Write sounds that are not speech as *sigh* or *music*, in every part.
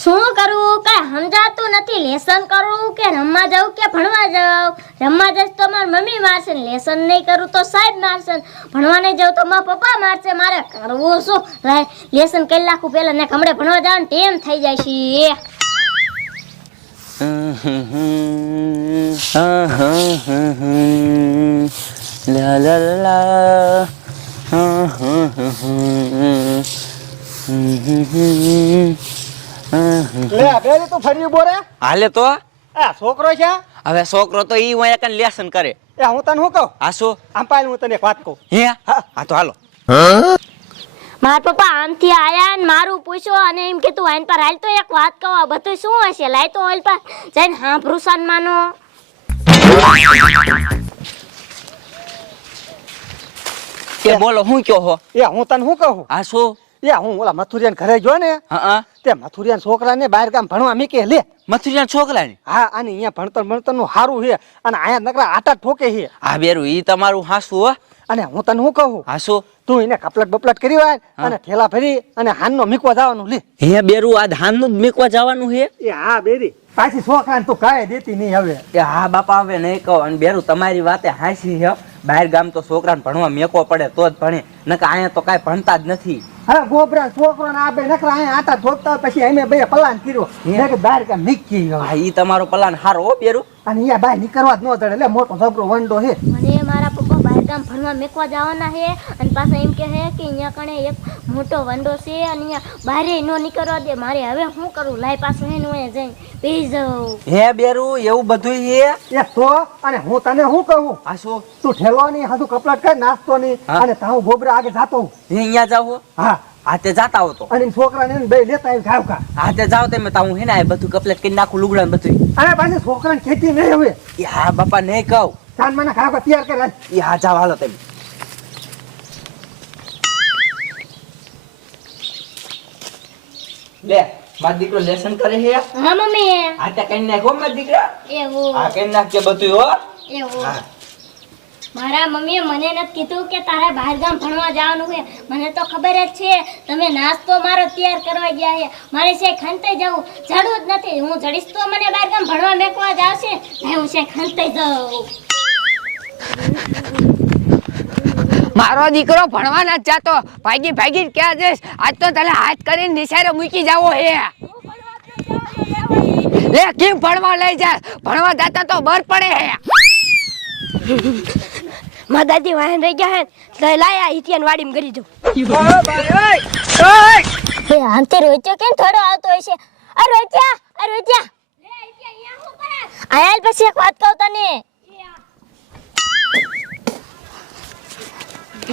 શું કરવું કઈ સમજાતું નથી? લેસન કરવું કે રમવા જવું કે ભણવા જવું રમવા જઈશ તો મારી મમ્મી મારશે લેસન નહીં કરું તો સાહેબ મારશે ભણવા નહીં જવું તો મારા પપ્પા મારશે. મારે કરવું શું? લેસન કરી નાખું પહેલા, ને હમણાં ભણવા જવાનું ટેમ થઈ જાય છે. લા લા લા લે બેરી તું ફરી ઊભો રે. હાલે તો? એ છોકરો છે? હવે છોકરો તો ઈ હું કન લેસન કરે. એ હું તને શું કહું? આ શું? આમ પાલ હું તને એક વાત કહું. હે? હા. હા તો હાલો. મારા પપ્પા આમથી આયા ને મારું પૂછો અને એમ કીધું આઈન પર હાલ તો એક વાત કહો. આ બધું શું હશે? લાય તો ઓલ પર. જઈને હાંભળું માનો કે બોલો હું કયો હો? એ હું તને શું કહું? આ શું? એ હું ઓલા મથુરિયાન ઘરે જો ને હા તે મથુરિયાન છોકરાને બહાર ગામ ભણવા મીકે લે. મથુરિયા છોકરાની? હા અને અહીંયા ભણતર ભણતરનું સારું છે અને અહીંયા નકરા આટા ઠોકે છે. હા બેરું ઈ તમારું હાસું હો. અને હું તને શું કહું? આ તું એને કપલટ બપલટ કરી વાર અને થેલા ફરી અને હાનનો મીકવા જવાનું લે. હે બેરું આ ધાનનું નું મીકવા જવાનું છે? એ હા બેરી. પાછી છોકરાને તું કાંઈ દેતી નહીં હવે. એ હા બાપા હવે નહીં કહો. અને બેરું તમારી વાતે હાસી છે બહાર ગામ તો છોકરાને ભણવા મેકો પડે તો જ ભણે. નકર અહીંયા તો કાંઈ ભણતા જ નથી. હા ગોબરા છોકરો ને આપે નકરા અહીંયા આટા ઠોકતા પછી અમે બે પલાન કર્યો. કે કીધું બહાર ગામ નીકળી ગયો. હા ઈ તમારો પલાન હારો હો બેરું. અને અહીંયા બહાર નીકળવા જ ન દડે એટલે મોટો છોકરો વંડો છે મને પપ્પા ભણવા મેકવા જવાના છે અને પાછા એમ કહે છે કે અહીંયા કણે એક મોટો વંડો છે અને અહીંયા બહારે નો નીકળવા દે. મારે હવે શું કરું? લાઈ પાછું હે નું જઈ પી જાઉં. હે બેરું એવું બધું છે એ તો અને હું તને શું કહું? આ શું? તું ઠેલો નહીં હાથું કપડાટ કર નાસ્તો નહીં અને તાવ ગોબરા આગળ જાતો હું. અહીંયા જાઓ હા? હાથે તે જાતા હો તો. અને છોકરાને બે લેતા આવી ખાવ ખા હા તે જાઓ તમે તા હું હે ને બધું કપલેટ કરી નાખું લુગડા ને બધું અને પાછી છોકરાને ખેતી નહીં હવે. એ હા બાપા નહીં કહું. ચાંદ મને ખાવ તૈયાર કરે એ હા જાઓ હાલો તમે. લે માર દીકરો લેસન કરે છે હા મમ્મી. આ તે કઈ નાખો માર દીકરા? એવો. આ કઈ નાખજે બધું હો. એવો. હા. મારા મમ્મીએ મને નથી કીધું કે તારે બહારગામ ભણવા જવાનું છે મને તો ખબર જ છે. તમે નાસ્તો મારો તૈયાર કરવા ગયા છે. મારે છે ખંતે જવું. જડું જ નથી. હું જડીશ તો મને બહારગામ ભણવા મેકવા જ આવશે. હું છે ખંતે જાઉં. મારો દીકરો ભણવા નથી જાતો ભાગી ભાગી ક્યાં જઈશ? આજ તો તને હાથ કરીને નિશાળે મૂકી જાવો હે. લે કેમ ભણવા લઈ જા? ભણવા જાતા તો બર પડે હે. મા દાદી વાહન રહી ગયા હે. તો લાયા હિતિયાન વાડીમાં કરી જો એ આંતે રોચ્યો કેમ થોડો આવતો છે? અરે રોચ્યા અરે રોચ્યા આયા પછી એક વાત કહું તને.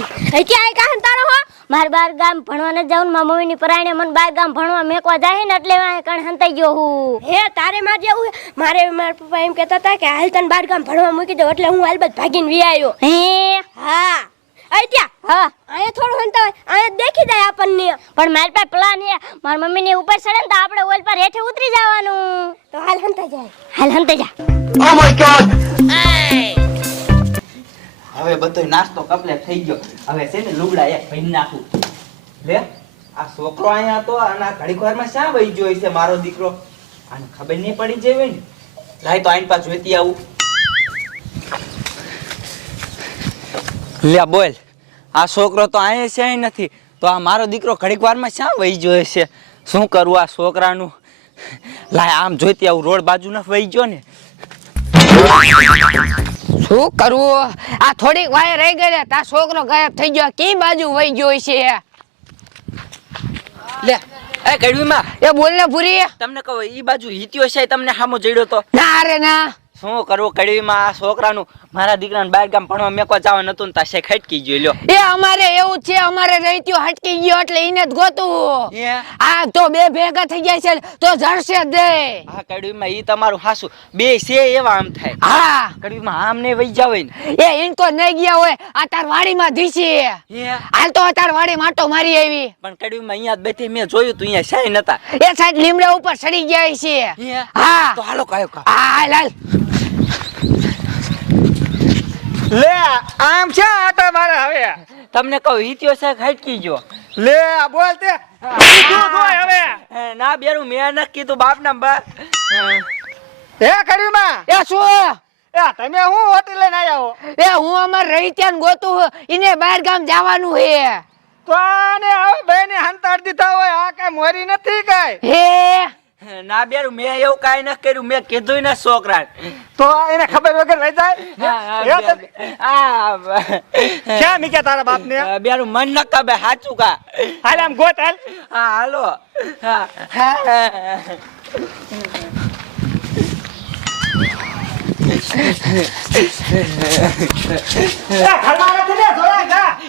અહીંયા આય કાહન તારો હો? માર બાર ગામ ભણવાને જાઉં મારા મમ્મી ની પરાણે મને બાર ગામ ભણવા મેકવા જાય ને એટલે વાંહે કણ હંતાઈ ગયો હું. હે તારે માર જેવું મારે મારા પપ્પા એમ કહેતા હતા કે હાલ તને બાર ગામ ભણવા મૂકી દો એટલે હું હાલબત ભાગીને વી આવ્યો હે? હા. અહીંયા હા. અહીંયા થોડું હંતા અહીંયા દેખી જાય આપણને. પણ મારી પાસે પ્લાન હે મારી મમ્મી ની ઉપર ચડે ને તો આપણે ઓલ પર હેઠે ઉતરી જવાનું. તો હાલ હંતા જાય. હાલ હંતા જા. હવે બધો નાસ્તો કમ્પ્લીટ થઈ ગયો. હવે છે ને લુગડા એક ભરી નાખું. લે, આ છોકરો અહીંયા હતો અને આ ઘડીક વારમાં શા વહી ગયો છે મારો દીકરો? આને ખબર નહીં પડી હોય ને. લાય તો આઈન પાછું જોઈતી આવું. લે બોલ, આ છોકરો તો અહીંયા છે નથી. તો આ મારો દીકરો ઘડીક વારમાં શા વહી ગયો છે શું કરવું આ છોકરાનું? લાય આમ જોઈતી આવું રોડ બાજુ ન વહી ગયો ને. શું કરવું આ થોડીક વાય રહી ગઈ તાર છોકરો ગાયબ થઈ ગયો. કઈ બાજુ વહી ગયો છે? લે એ કડવીમાં એ બોલ ને પૂરી તમને કહો ઈ બાજુ હિત્યો છે તમને સામો જડ્યો તો. ના રે ના. શું કરવું કડવીમાં આ છોકરાનું? મારા દીકરાને બહાર ગામ ભણવા મેકો જાવ નતું ને તાશે ખટકી ગયો લ્યો. એ અમારે એવું છે અમારે રહીત્યો હટકી ગયો એટલે એને જ ગોતું. આ તો બે ભેગા થઈ ગયા છે તો જડશે દે આ કડવીમાં ઈ તમારું હાસુ. બે છે એવા આમ થાય. હા. કડવીમાં આમ ને વઈ જાવ ને એ ઇનકો નહીં ગયા હોય આ તાર વાડીમાં ધીસી. હે? હાલ તો તાર વાડી માટો મારી આવી. પણ કડવીમાં અહીંયા જ બેઠી મેં જોયું તું અહીંયા શાય નતા. એ સાઈડ લીમડા ઉપર ચડી ગયા છે. હા. તો હાલો કાયો કા. હા હાલ હાલ લે આમ છે આટા મારે હવે. તમને કહું હિત્યો છે હટકી ગયો લે આ બોલ તે. હવે? ના બેરું મેં નથી તું બાપ. ના બા હે માં એ શું? એ તમે હું હોટલ લઈને આયા હો? એ હું અમાર રહી ત્યાં ગોતું. ઈને બહાર ગામ જવાનું હે. તો આને હવે બેને હંતાડ દીધા હોય આ કઈ મોરી નથી કઈ? હે. *laughs* ના બેન મેં એવું કાઈ ન કર્યું મેં કીધું ને છોકરા તો એને ખબર વગર લઈ જાય? ક્યાં મીક્યા તારા બાપ ને બેન મન ન કબે સાચું કા? હાલ આમ ગોત હાલ. હા હાલો.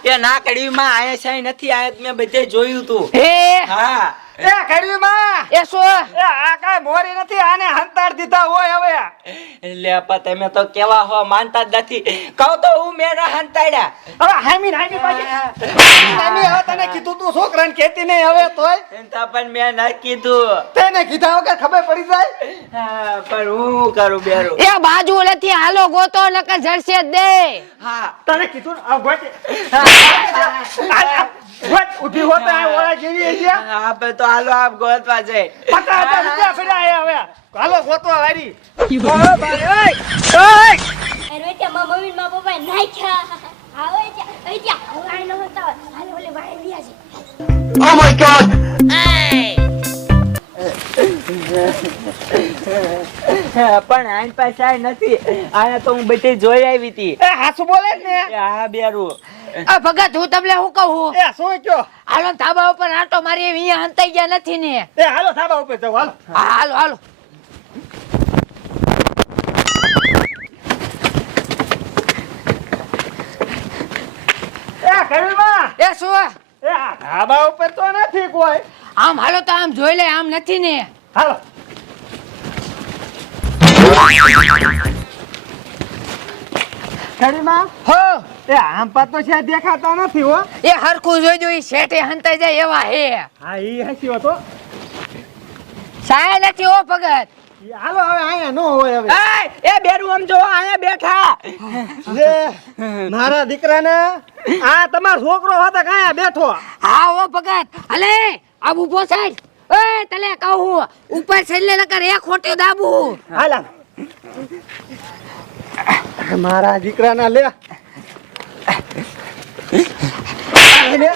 એ ના કડી માં આયા છે નથી આયા મેં બધે જોયું તું. હે. એ કડવીમાં એ શું? એ આ કાંઈ મોરી નથી આને હંતાડ દીધા હોય હવે. લે પણ તમે તો કેવા હો માનતા જ નથી. કહું તો હું મેં ના હંતાડ્યા. હવે હામી હામી પાછી. હામી હવે તને કીધું તું છોકરાને કેતી નહીં હવે તોય. એમ પણ મેં ના કીધું. તેને કીધા વગર ખબર પડી જાય. પણ હું કરું બેરો? એ બાજુ ઓલેથી હાલો ગોતો નકર જડશે જ દે. હા. તને કીધું આ ગોતે. ગોત ઉઠી હોતા આ ઓળા જેવી છે હા બે તો હાલો આપ ગોતવા જાય. પતા રૂપિયા ફર્યા હવે. હાલો ગોતવા વારી. ઓ my છે પણ આઈન પાસે આઈ નથી. આને તો હું બધી જોઈ આવી હતી. એ હાસુ બોલે ને? હા બેરું. આ ભગત હું તમને શું કહું? એ શું કયો હાલો ધાબા ઉપર આટો મારી અહીંયા હંતાઈ ગયા નથી ને. એ હાલો થાબા ઉપર જાવ હાલો. હાલો હાલો. એ શું એ ધાબા ઉપર તો નથી કોઈ. આમ હાલો તો આમ જોઈ લે આમ નથી ને. હાલો. કડીમાં હો. એ આમ પાતો છે દેખાતા નથી હો. એ હરખું શેઠે હંતાઈ જાય એવા હે. હા ઈ હસી હતો સાયા નથી હો ભગત. હાલો હવે અહીંયા નો હોય હવે. એ બેડું આમ જો આયા બેઠા. જે મારા દીકરાને આ તમારો છોકરો હતો કાયા બેઠો. હા ઓ ભગત અલે આ ઊભો સાઈડ એ તલે કહું ઉપર છેલ્લે નકર એક ખોટી દાબુ હાલા મારા દીકરાના લે. લે.